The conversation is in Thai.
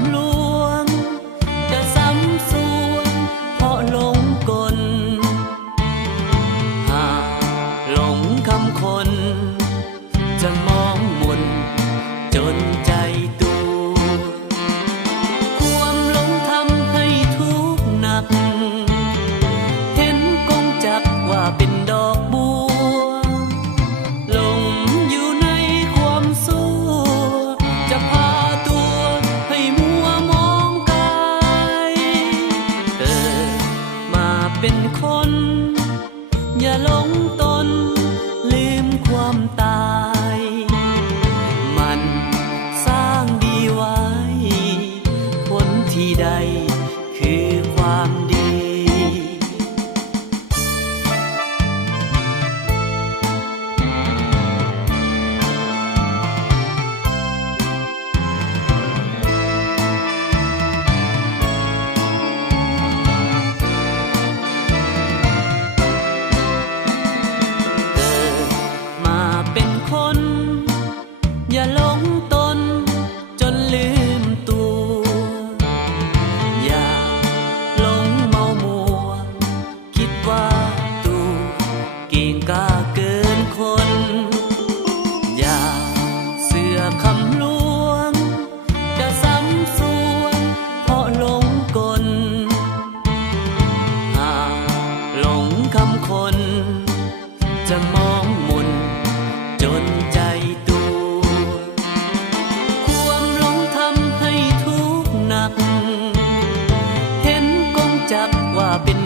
ำลวงจะซ้ำสวงเพราะหลงกลหากหลงคำคนจะมองมนจนใจตัวความหลงทำให้ทุกข์หนักเห็นกงจักว่าเป็นดอกบัวหลงอยู่ในความสู้จะพาตัวให้มัวมองกายเกิดมาเป็นคนอย่าหลงตนลืมความตายมันสร้างดีไว้ผลที่ใดคือความดีอย่าหลงตนจนลืมตัวอย่าหลงเมามัวคิดว่าตัวเก่งกล้าเกินคนอย่าเสื่อคำลวงจะซ้ำสวงเพราะหลงกลหากหลงคำคนจะมองมนจนใจเห็นกงจักว่าเป็น